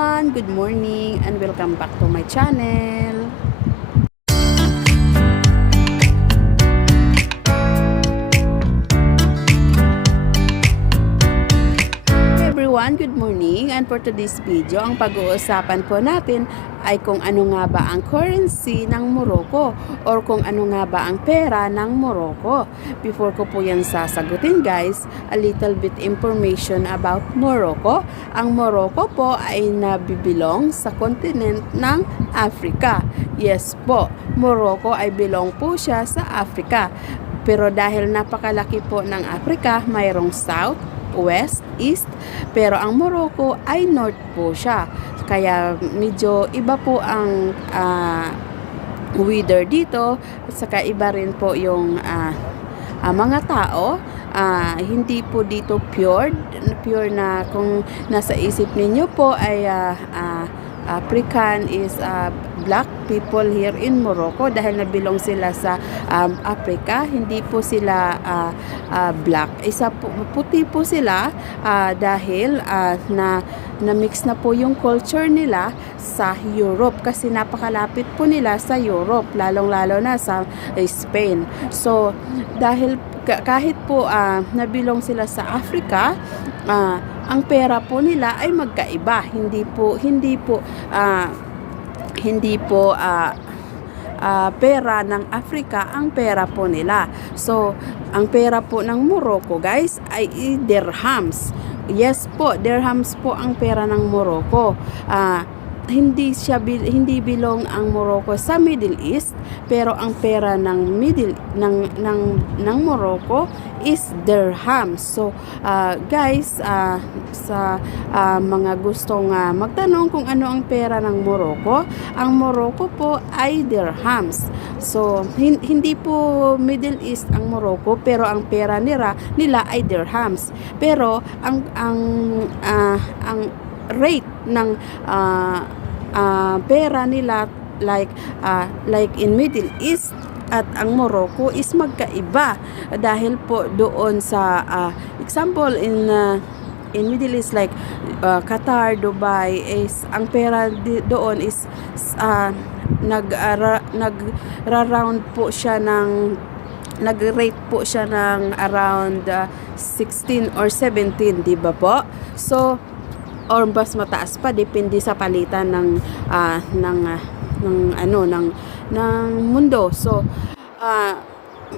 everyone! Good morning and welcome back to my channel. Everyone, good morning and for today's video, ang pag-uusapan po natin ay kung ano nga ba ang currency ng Morocco or kung ano nga ba ang pera ng Morocco. Before ko po yan sasagutin guys, a little bit information about Morocco. Ang Morocco po ay nabibilong sa continent ng Africa. Yes po, Morocco ay bilong po siya sa Africa. Pero dahil napakalaki po ng Africa, mayroong south, west, east, pero ang Morocco ay north po siya. Kaya medyo iba po ang ah, weather dito, saka iba rin po yung ah, ah, mga tao. Ah, hindi po dito pure, pure na kung nasa isip ninyo po ay ah, ah, African is ah, black people here in Morocco dahil nabilong sila sa um, Africa. Hindi po sila ah, ah, black. Isa po, puti po sila ah, dahil ah, na na mix na po yung culture nila sa Europe kasi napakalapit po nila sa Europe lalong lalo na sa eh, Spain. So dahil kahit po ah, nabilong sila sa Africa ah, ang pera po nila ay magkaiba hindi po hindi po ah, hindi po ah, ah, pera ng Africa ang pera po nila. So, ang pera po ng Morocco, guys, ay dirhams. Yes po, dirhams po ang pera ng Morocco. Ah, hindi siya hindi bilong ang Morocco sa Middle East pero ang pera ng Middle ng ng ng Morocco is dirhams so ah, guys ah, sa ah, mga gustong ah, magtanong kung ano ang pera ng Morocco ang Morocco po ay dirhams. So hin- hindi po Middle East ang Morocco pero ang pera nila nila ay dirhams. Pero ang ang ah, ang rate ng ah, ah, pera nila like ah, like in Middle East at ang Morocco is magkaiba dahil po doon sa ah, example in ah, in Middle East like ah, Qatar, Dubai is ang pera doon is ah, nag ara- nagra-round po siya ng nag-rate po siya ng around ah, 16 or 17, di ba po? So, or mas mataas pa depende sa palitan ng ah, ng ah, ng ano ng ng mundo. So, ah,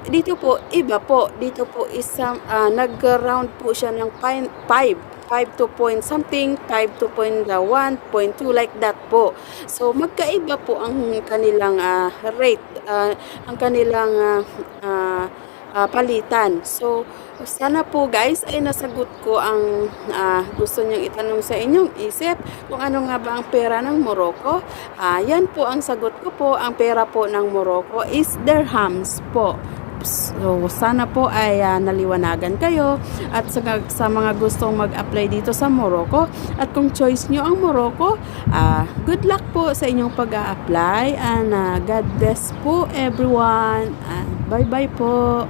dito po iba po dito po isang ah, nag-round po siya ng 5 5 to point something 5 to point ah, 1.2 like that po so magkaiba po ang kanilang ah, rate ah, ang kanilang ah, ah, ah, palitan so sana po guys ay nasagot ko ang ah, gusto niyong itanong sa inyong isip kung ano nga ba ang pera ng Morocco. Ah, yan po ang sagot ko po. Ang pera po ng Morocco is dirhams po. So, sana po ay ah, naliwanagan kayo at sa, sa mga gustong mag-apply dito sa Morocco at kung choice nyo ang Morocco, ah, good luck po sa inyong pag-a-apply and ah, God bless po everyone. Ah, bye-bye po.